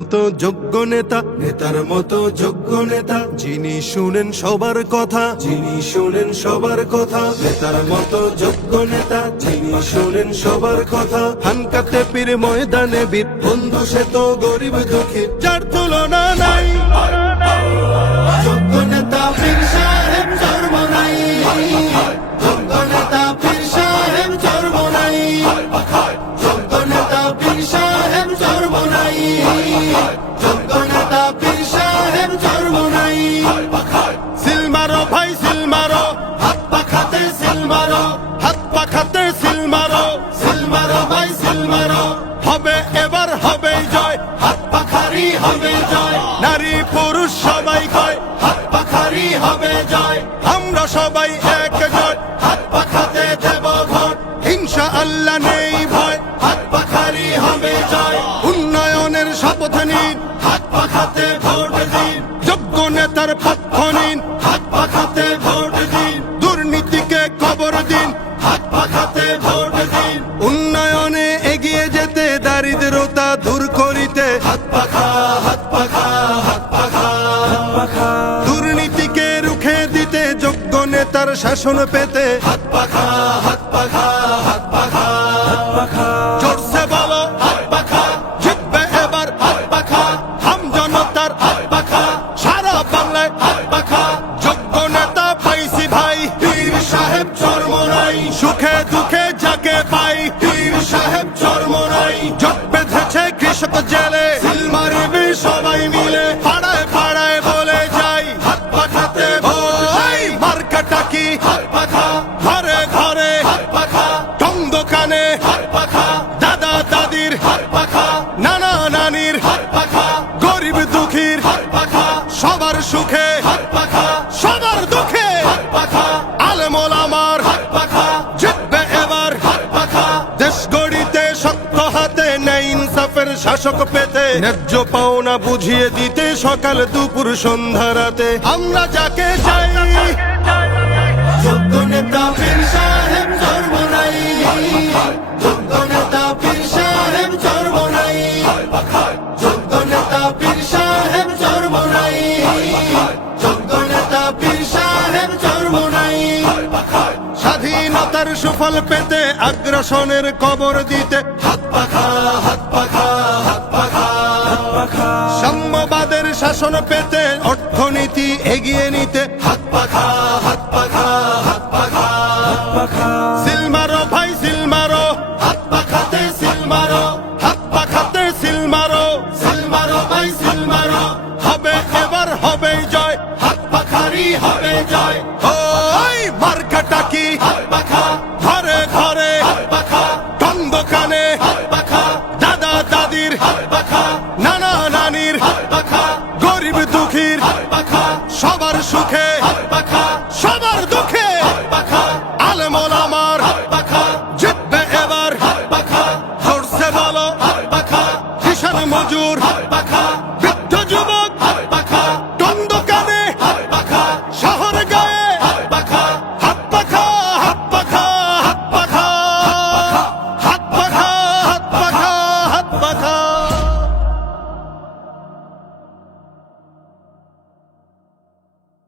তো যোগ্য নেতা, নেতার মতো যোগ্য নেতা, যিনি শুনেন সবার কথা, যিনি শুনেন সবার কথা, নেতার মতো যোগ্য নেতা, যিনি শুনেন সবার কথা। হানকাতে পীর ময়দানে বীর বন্ধু, সে তো গরিব দুঃখী, যার তুলনা নাই। যোগ্য নেতা পীর সাহেব চরমনাই, যোগ্য নেতা পীর সাহেব চরমনাই, যোগ্য নেতা পীর সাহেব চরমনাই, যোগ্য নেতা পীর সাহেব চরমনাই। সিল মারো ভাই সিল মারো, হাত পাখাতে সিল মারো, হাত পাখাতে সিল মারো, সিল মারো ভাই সিল মারো। হবে এবার হবে জয়, হাত পাখারি হবে জয়। নারী পুরুষ সবাই কয়, হাত পাখারি হবে জয়। আমরা সবাই একজোট, হাত পাখাতে দেব ভোট, ইনশাআল্লাহ নেই ভয়, হাত পাখারি হবে জয়। উন্নয়নের শপথ নিন, হাত পাখাতে ভোট দিন। যোগ্য নেতার পক্ষ নিন, হাত পাখাতে ভোট দিন। দুর্নীতিকে কবর দিন, হাত পাখাতে ভোট দিন। উন্নয়নে এগিয়ে যেতে, দারিদ্রতা দূর করিতে, হাত পাখা হাত পাখা হাত পাখা হাত পাখা। দুর্নীতিকে রুখে দিতে, যোগ্য নেতার শাসন পেতে, হাত পাখা হাত পাখা হাত পাখা হাত পাখা। জোরসে বলো হাত পাখা, জিতবে এবার হাত পাখা। হাম জনতার হাত পাখা, সারা বাংলায় হাত পাখা। যোগ্য নেতা পাইছি ভাই, পীর সাহেব চরমনাই। সুখে দুঃখে যাকে পাই, পীর সাহেব চরমনাই। জট বেঁধেছে কৃষক জেলে, সিল মারবি সবাই মিলে। পাড়ায় পাড়ায় বলে যাই, হাত পাখাতে ভোট। মার্কাটা কি হাত পাখা, ঘরে ঘরে হাত পাখা। টং দোকানে হাত পাখা, দাদা দাদির হাত পাখা, নানা নানির হাত পাখা। গরিব দুঃখীর হাত পাখা, সবার সুখে হাত পাখা, সবার দুঃখে হাত পাখা। আলেম ওলামার হাত পাখা, জিতবে এবার হাত পাখা। দেশ গড়িতে শক্ত হাতে, ন্যায় ইনসাফের শাসক পেতে, ন্যায্য পাওনা বুঝিয়ে দিতে, সকাল দুপুর সন্ধ্যা রাতে আমরা যাকে চাই। যোগ্য নেতা পীর সাহেব চরমনাই, যোগ্য নেতা পীর সাহেব চরমনাই, যোগ্য নেতা পীর সাহেব চরমনাই, যোগ্য নেতা পীর সাহেব চরমনাই। স্বাধীনতার সুফল পেতে, আগ্রাসনের কবর দিতে, হাত পাখা হাত পাখা হাত পাখা হাত পাখা। সাম্যবাদের শাসন পেতে, অর্থনীতি এগিয়ে নিতে, হাত পাখা হাত পাখা হাত পাখা হাত পাখা। সিল মারো ভাই সিল মারো, হাত পাখাতে সিল মারো, হাত পাখাতে সিল মারো, সিল মারো ভাই সিল মারো। হবে এবার হবে জয়, হাত পাখারি হবে জয়। ওই মার্কাটা কি হাত পাখা, ঘরে ঘরে হাত পাখা। টং দোকানে হাত পাখা, দাদা দাদির হাত পাখা, নানা নানির হাত পাখা। গরিব দুঃখীর হাত পাখা, সবার সুখে